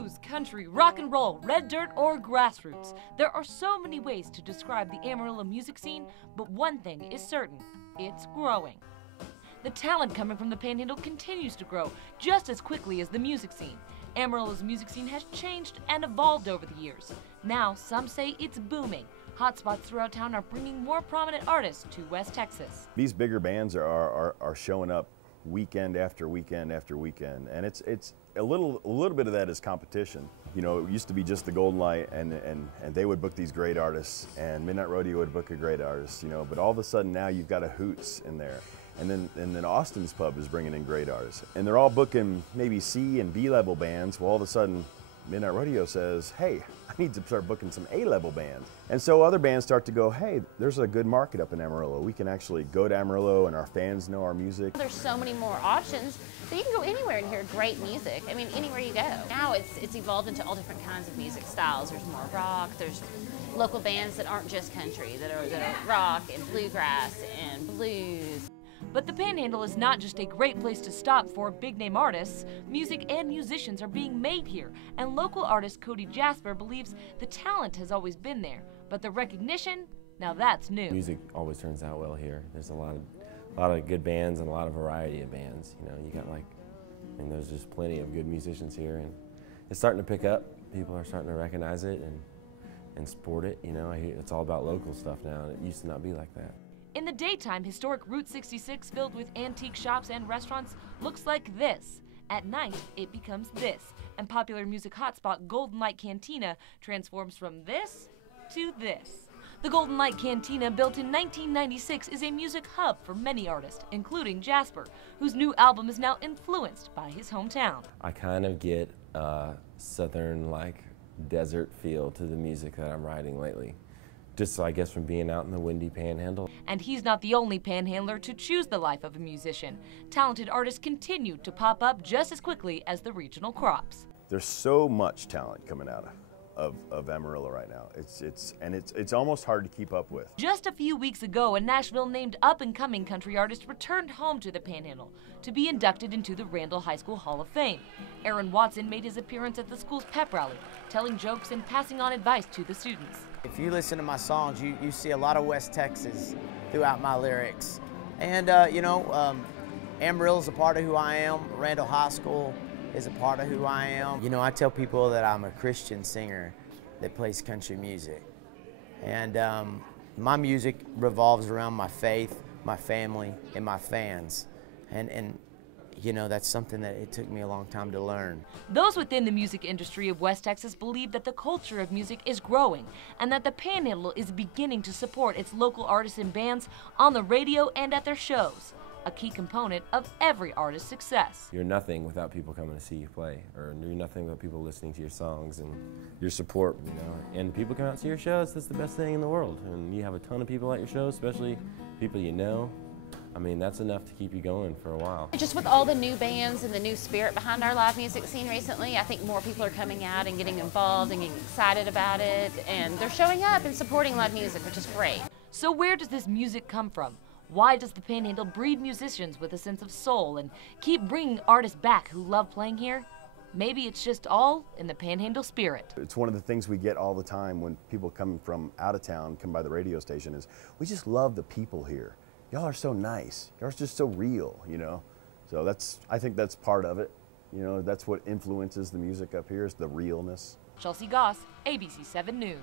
Blues, country, rock and roll, red dirt, or grassroots. There are so many ways to describe the Amarillo music scene, but one thing is certain, it's growing. The talent coming from the Panhandle continues to grow just as quickly as the music scene. Amarillo's music scene has changed and evolved over the years. Now, some say it's booming. Hotspots throughout town are bringing more prominent artists to West Texas. These bigger bands are showing up weekend after weekend after weekend, and it's a little bit of that is competition. You know, it used to be just the Golden Light, and they would book these great artists, and Midnight Rodeo would book a great artist, you know. But all of a sudden now you've got a Hoots in there, and then Austin's Pub is bringing in great artists, and they're all booking maybe C and B level bands. Well, all of a sudden Midnight Rodeo says, hey, I need to start booking some A-level bands. And so other bands start to go, hey, there's a good market up in Amarillo. We can actually go to Amarillo and our fans know our music. There's so many more options, so you can go anywhere and hear great music. I mean, anywhere you go. Now it's evolved into all different kinds of music styles. There's more rock, there's local bands that aren't just country, that are rock and bluegrass and blues. But the Panhandle is not just a great place to stop for big-name artists. Music and musicians are being made here, and local artist Cody Jasper believes the talent has always been there, but the recognition, now that's new. Music always turns out well here. There's a lot of good bands and a lot of variety of bands. You know, you got there's just plenty of good musicians here, and it's starting to pick up. People are starting to recognize it and support it. You know, it's all about local stuff now, and it used to not be like that. In the daytime, historic Route 66 filled with antique shops and restaurants looks like this. At night, it becomes this, and popular music hotspot Golden Light Cantina transforms from this to this. The Golden Light Cantina, built in 1996, is a music hub for many artists, including Jasper, whose new album is now influenced by his hometown. I kind of get a southern, desert feel to the music that I'm writing lately. Just, I guess, from being out in the windy Panhandle. And he's not the only panhandler to choose the life of a musician. Talented artists continue to pop up just as quickly as the regional crops. There's so much talent coming out of Amarillo right now. It's almost hard to keep up with. Just a few weeks ago, a Nashville-named up-and-coming country artist returned home to the Panhandle to be inducted into the Randall High School Hall of Fame. Aaron Watson made his appearance at the school's pep rally, telling jokes and passing on advice to the students. If you listen to my songs, you see a lot of West Texas throughout my lyrics. And, Amarillo's a part of who I am. Randall High School is a part of who I am. You know, I tell people that I'm a Christian singer that plays country music. And my music revolves around my faith, my family, and my fans. And you know, that's something that it took me a long time to learn. Those within the music industry of West Texas believe that the culture of music is growing and that the Panhandle is beginning to support its local artists and bands on the radio and at their shows, a key component of every artist's success. You're nothing without people coming to see you play, or you're nothing without people listening to your songs and your support, you know. And people come out to your shows, that's the best thing in the world. And you have a ton of people at your shows, especially people you know. I mean, that's enough to keep you going for a while. Just with all the new bands and the new spirit behind our live music scene recently, I think more people are coming out and getting involved and getting excited about it, and they're showing up and supporting live music, which is great. So where does this music come from? Why does the Panhandle breed musicians with a sense of soul and keep bringing artists back who love playing here? Maybe it's just all in the Panhandle spirit. It's one of the things we get all the time when people come from out of town, come by the radio station, is we just love the people here. Y'all are so nice. Y'all are just so real, you know. So I think that's part of it. You know, that's what influences the music up here, is the realness. Chelsea Goss, ABC 7 News.